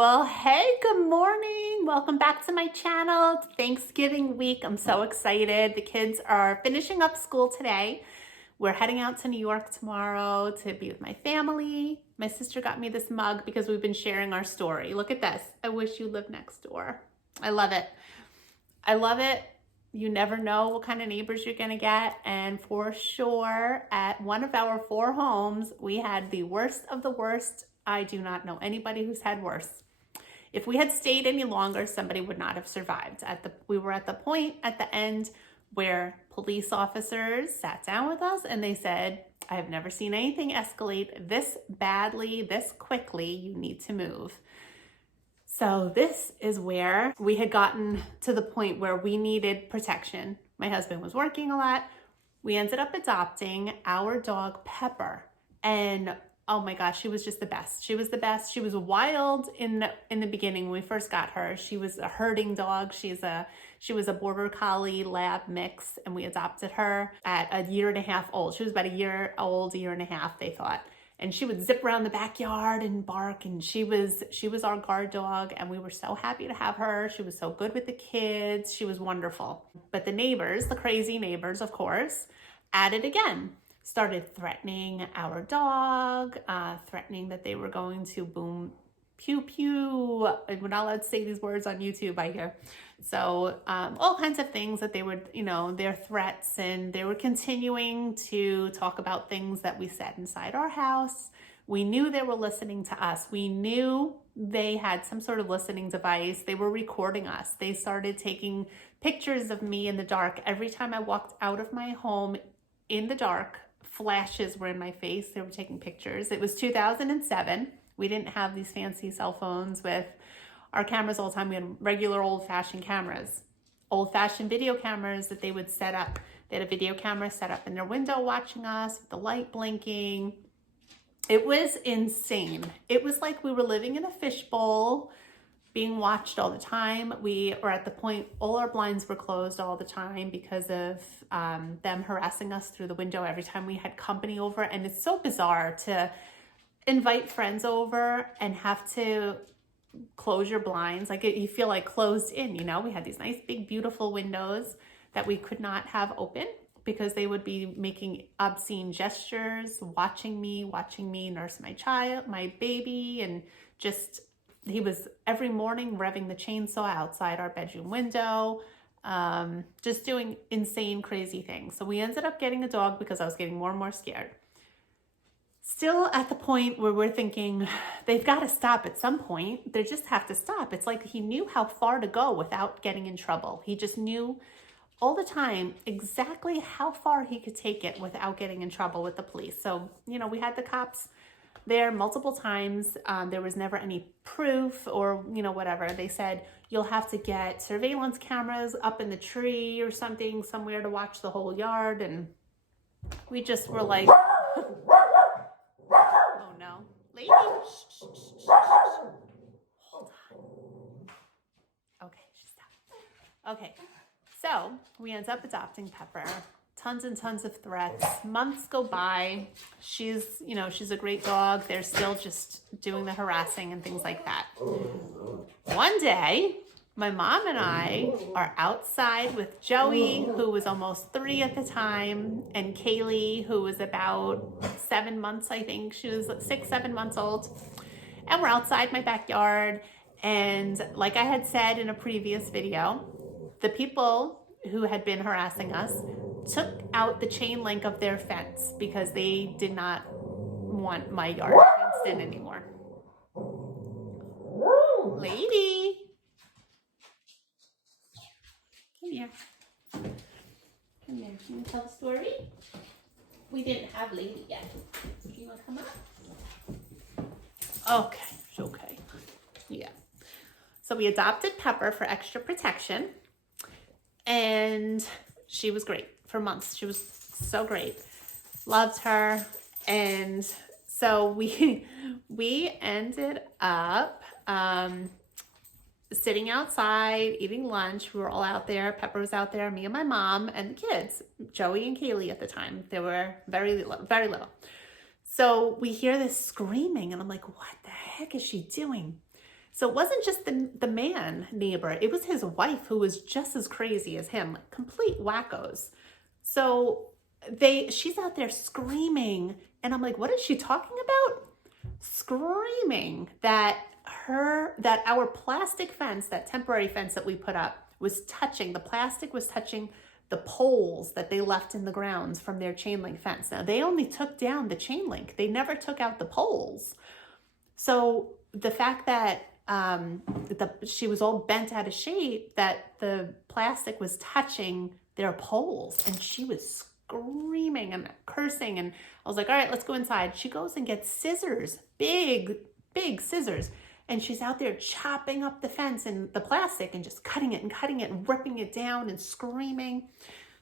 Well, hey, good morning. Welcome back to my channel. It's Thanksgiving week. I'm so excited. The kids are finishing up school today. We're heading out to New York tomorrow to be with my family. My sister got me this mug because we've been sharing our story. Look at this. I wish you lived next door. I love it. I love it. You never know what kind of neighbors you're going to get. And for sure, at one of our 4 homes, we had the worst of the worst. I do not know anybody who's had worse. If we had stayed any longer, somebody would not have survived. We were at the point at the end where police officers sat down with us and they said, I have never seen anything escalate this badly, this quickly. You need to move. So this is where we had gotten to the point where we needed protection. My husband was working a lot. We ended up adopting our dog Pepper, and oh my gosh, she was just the best. She was the best. She was wild in the beginning when we first got her. She was a herding dog. She was a border collie lab mix, and we adopted her at 1.5 years old. She was about 1 year old, 1.5 years, they thought. And she would zip around the backyard and bark, and she was our guard dog, and we were so happy to have her. She was so good with the kids. She was wonderful. But the neighbors, the crazy neighbors, of course, at it again. Started threatening our dog, threatening that they were going to boom, pew, pew. We're not allowed to say these words on YouTube, I hear. So all kinds of things that they would, their threats, and they were continuing to talk about things that we said inside our house. We knew they were listening to us. We knew they had some sort of listening device. They were recording us. They started taking pictures of me in the dark. Every time I walked out of my home in the dark, flashes were in my face. They were taking pictures. It was 2007. We didn't have these fancy cell phones with our cameras all the time. We had regular old-fashioned cameras, old-fashioned video cameras that they would set up. They had a video camera set up in their window watching us with the light blinking. It was insane. It was like we were living in a fishbowl, being watched all the time. We were at the point, all our blinds were closed all the time because of them harassing us through the window every time we had company over. And it's so bizarre to invite friends over and have to close your blinds. Like you feel like closed in, We had these nice, big, beautiful windows that we could not have open because they would be making obscene gestures, watching me nurse my child, my baby, and he was every morning revving the chainsaw outside our bedroom window, just doing insane, crazy things. So we ended up getting a dog because I was getting more and more scared. Still at the point where we're thinking, they've got to stop at some point. They just have to stop. It's like he knew how far to go without getting in trouble. He just knew all the time exactly how far he could take it without getting in trouble with the police. So, we had the cops there multiple times. There was never any proof or, whatever. They said, you'll have to get surveillance cameras up in the tree or something, somewhere to watch the whole yard. And we just were like, oh no, lady, shh. Hold on. Okay, she stopped. Okay, so we end up adopting Pepper. Tons and tons of threats. Months go by. She's a great dog. They're still just doing the harassing and things like that. One day, my mom and I are outside with Joey, who was almost 3 at the time, and Kaylee, who was about 7 months, I think. She was 6, 7 months old. And we're outside my backyard. And like I had said in a previous video, the people who had been harassing us took out the chain link of their fence because they did not want my yard fenced in anymore. Lady, come here. Come here. Can you tell the story? We didn't have Lady yet. You want to come up? Okay, okay. Yeah. So we adopted Pepper for extra protection, and she was great for months. She was so great. Loved her. And so we ended up sitting outside, eating lunch. We were all out there. Pepper was out there, me and my mom and the kids, Joey and Kaylee at the time. They were very little. So we hear this screaming, and I'm like, what the heck is she doing? So it wasn't just the man neighbor, it was his wife who was just as crazy as him, like complete wackos. So she's out there screaming, and I'm like, what is she talking about? Screaming that our plastic fence, that temporary fence that we put up, the plastic was touching the poles that they left in the grounds from their chain link fence. Now they only took down the chain link. They never took out the poles. So the fact that she was all bent out of shape, that the plastic was touching their poles, and she was screaming and cursing, and I was like, all right, let's go inside. She goes and gets scissors, big scissors, and she's out there chopping up the fence and the plastic and just cutting it and ripping it down and screaming.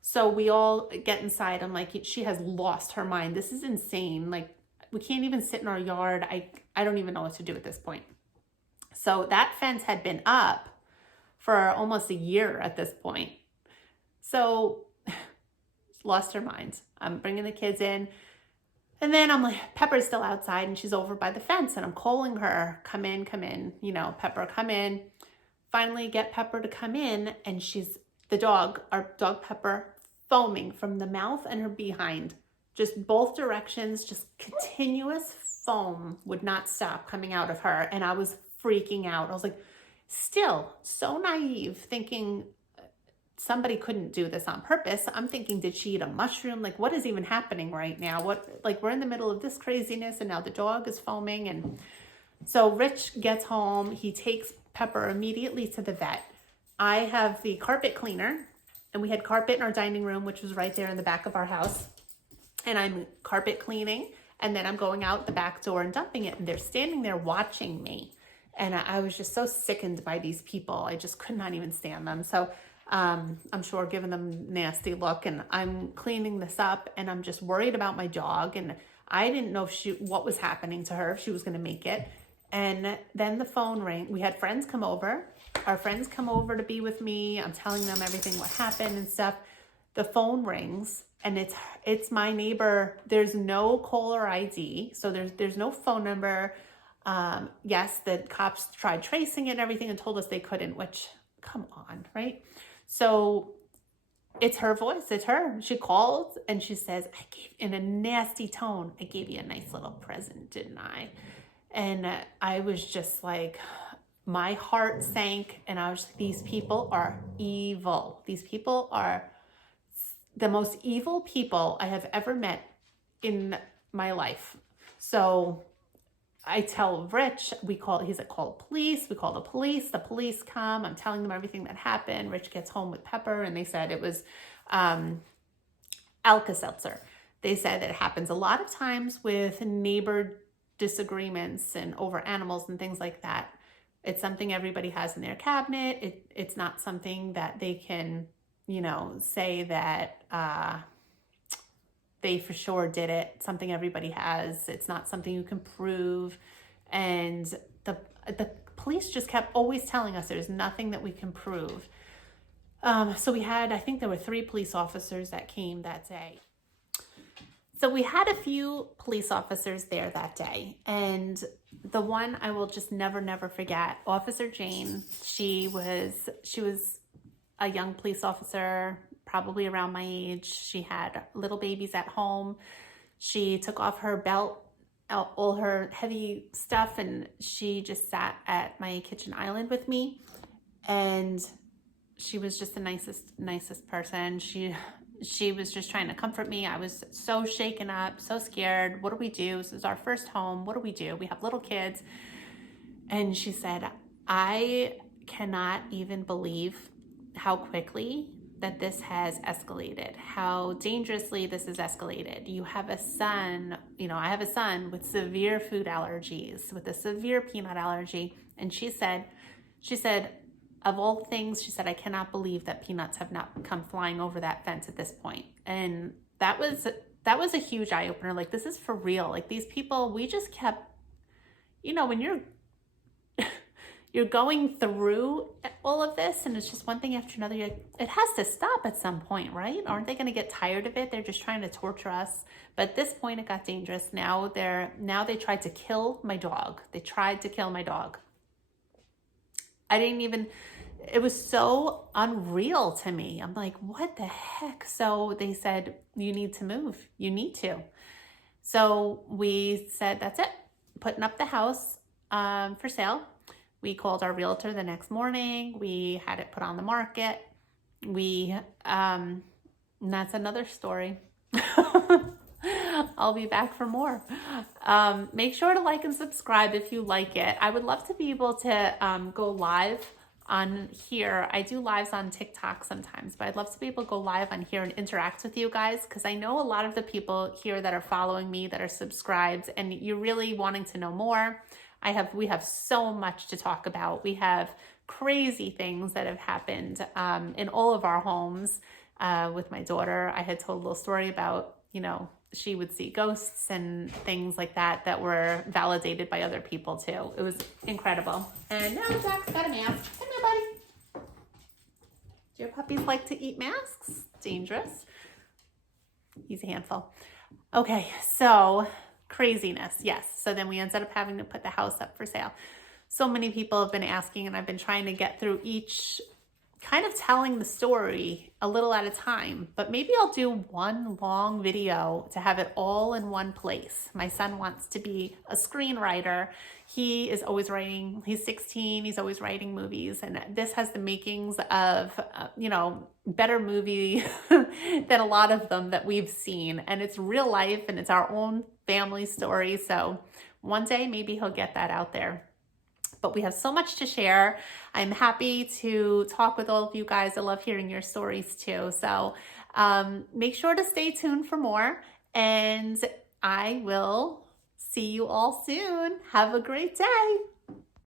So we all get inside. I'm like, she has lost her mind. This is insane. Like, we can't even sit in our yard. I don't even know what to do at this point. So that fence had been up for almost a year at this point. So lost her mind. I'm bringing the kids in. And then I'm like, Pepper's still outside and she's over by the fence, and I'm calling her, come in, Pepper, come in. Finally get Pepper to come in, and our dog Pepper, foaming from the mouth and her behind, just both directions, just continuous foam would not stop coming out of her. And I was freaking out. I was like, still so naive, thinking somebody couldn't do this on purpose. I'm thinking, did she eat a mushroom? Like, what is even happening right now? We're in the middle of this craziness, and now the dog is foaming. And so Rich gets home. He takes Pepper immediately to the vet. I have the carpet cleaner, and we had carpet in our dining room, which was right there in the back of our house. And I'm carpet cleaning, and then I'm going out the back door and dumping it. And they're standing there watching me. And I was just so sickened by these people. I just could not even stand them. So I'm sure giving them nasty look, and I'm cleaning this up, and I'm just worried about my dog. And I didn't know what was happening to her, if she was going to make it. And then the phone rang. We had friends come over. Our friends come over to be with me. I'm telling them everything, what happened and stuff. The phone rings, and it's my neighbor. There's no caller ID, so there's no phone number. Yes, the cops tried tracing it and everything and told us they couldn't, which, come on, right? So it's her voice. It's her. She calls and she says, in a nasty tone, I gave you a nice little present, didn't I? And I was just like, my heart sank, and I was like, these people are evil. These people are the most evil people I have ever met in my life. So I tell Rich, he's like, call the police. We call the police come. I'm telling them everything that happened. Rich gets home with Pepper, and they said it was Alka-Seltzer. They said that it happens a lot of times with neighbor disagreements and over animals and things like that. It's something everybody has in their cabinet. It's not something that they can, say that they for sure did it. Something everybody has. It's not something you can prove. And the police just kept always telling us there's nothing that we can prove. So we had, I think there were 3 police officers that came that day. So we had a few police officers there that day. And the one I will just never forget, Officer Jane, she was a young police officer, probably around my age. She had little babies at home. She took off her belt, all her heavy stuff, and she just sat at my kitchen island with me. And she was just the nicest person. She was just trying to comfort me. I was so shaken up, so scared. What do we do? This is our first home. What do we do? We have little kids. And she said, I cannot even believe how quickly that this has escalated, how dangerously this has escalated. You have a son, I have a son with severe food allergies, with a severe peanut allergy. And she said, of all things, she said, I cannot believe that peanuts have not come flying over that fence at this point. And that was a huge eye opener. Like, this is for real. Like, these people, we just kept, when you're going through all of this and it's just one thing after another, it has to stop at some point, right? Aren't they going to get tired of it? They're just trying to torture us. But at this point, it got dangerous. Now they tried to kill my dog. They tried to kill my dog. I didn't even, it was so unreal to me. I'm like, what the heck? So they said, you need to move. You need to. So we said, that's it, putting up the house for sale. We called our realtor the next morning. We had it put on the market. And that's another story. I'll be back for more. Make sure to like and subscribe if you like it. I would love to be able to go live on here. I do lives on TikTok sometimes, but I'd love to be able to go live on here and interact with you guys, because I know a lot of the people here that are following me, that are subscribed, and you're really wanting to know more. We have so much to talk about. We have crazy things that have happened in all of our homes. With my daughter, I had told a little story about, she would see ghosts and things like that that were validated by other people too. It was incredible. And now Jack's got a mask. Come here, buddy. Do your puppies like to eat masks? Dangerous. He's a handful. Okay, so craziness. Yes. So then we ended up having to put the house up for sale. So many people have been asking, and I've been trying to get through each, kind of telling the story a little at a time, but maybe I'll do one long video to have it all in one place. My son wants to be a screenwriter. He is always writing. He's 16. He's always writing movies. And this has the makings of, better movie than a lot of them that we've seen. And it's real life, and it's our own family story. So one day maybe he'll get that out there. But we have so much to share. I'm happy to talk with all of you guys. I love hearing your stories too. So make sure to stay tuned for more, and I will see you all soon. Have a great day.